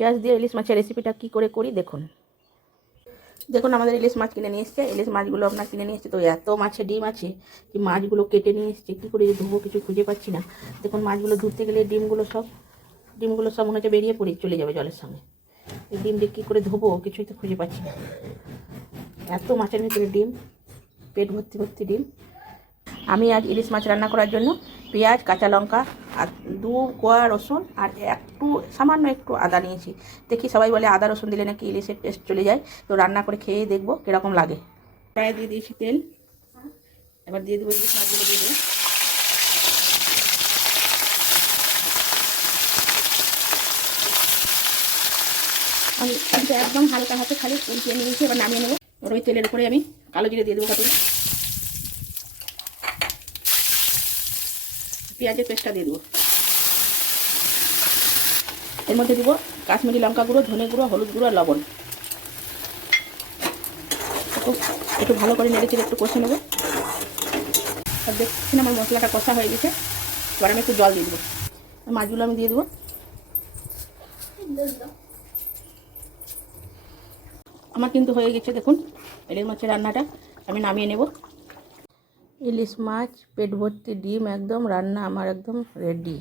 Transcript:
পেঁয়াজ দিয়ে ইলিশ মাছের রেসিপিটা কী করে করি দেখুন। দেখুন আমাদের ইলিশ মাছ কিনে নিয়ে এসছে। ইলিশ মাছগুলো আপনার কিনে নিয়ে এসছে, তো এত মাছে ডিম আছে কি মাছগুলো কেটে নিয়ে এসছে, কী করে ধুবো কিছু খুঁজে পাচ্ছি না। দেখুন মাছগুলো ধুতে গেলে ডিমগুলো সব মনে হচ্ছে বেরিয়ে পড়ে চলে যাবে জলের সঙ্গে। এই ডিম দিয়ে কী করে ধুবো কিছুই তো খুঁজে পাচ্ছি না। এত মাছের ভিতরে ডিম, পেট ভর্তি ভর্তি ডিম। আমি আজ ইলিশ মাছ রান্না করার জন্য পেঁয়াজ, কাঁচা লঙ্কা আর 2 কোয়া রসুন আর সামান্য একটু আদা নিয়েছি। দেখি সবাই বলে আদা রসুন দিলে নাকি ইলিশের টেস্ট চলে যায়, তো রান্না করে খেয়ে দেখবো কীরকম লাগে। প্রায় দিয়ে দিয়েছি তেল, এবার দিয়ে দেবো ইলিশ মাছগুলো দিয়ে দেবো। আমি একদম হালকা হাতে খালি উল্টিয়ে নিয়েছি, এবার নামিয়ে নেবো। এবার ওই তেলের উপরে আমি কালো জিরে দিয়ে দেবো কাটুন, পেঁয়াজের পেস্টটা দিয়ে দেবো। এর মধ্যে দেবো কাশ্মীরি লঙ্কা গুঁড়ো, ধনে গুঁড়ো, হলুদ গুঁড়ো আর লবণ। একটু ভালো করে নেড়ে চেড়ে একটু কষে নেবো। আর দেখছি আমার মশলাটা কষা হয়ে গেছে, এবার আমি একটু জল দিয়ে দেবো। মাছগুলো আমি দিয়ে দেবো। আমার কিন্তু হয়ে গেছে দেখুন ইলিশ মাছের রান্নাটা, আমি নামিয়ে নেব। ইলিশ মাছ পেট ভর্তি ডিম একদম রান্না আমার একদম রেডি।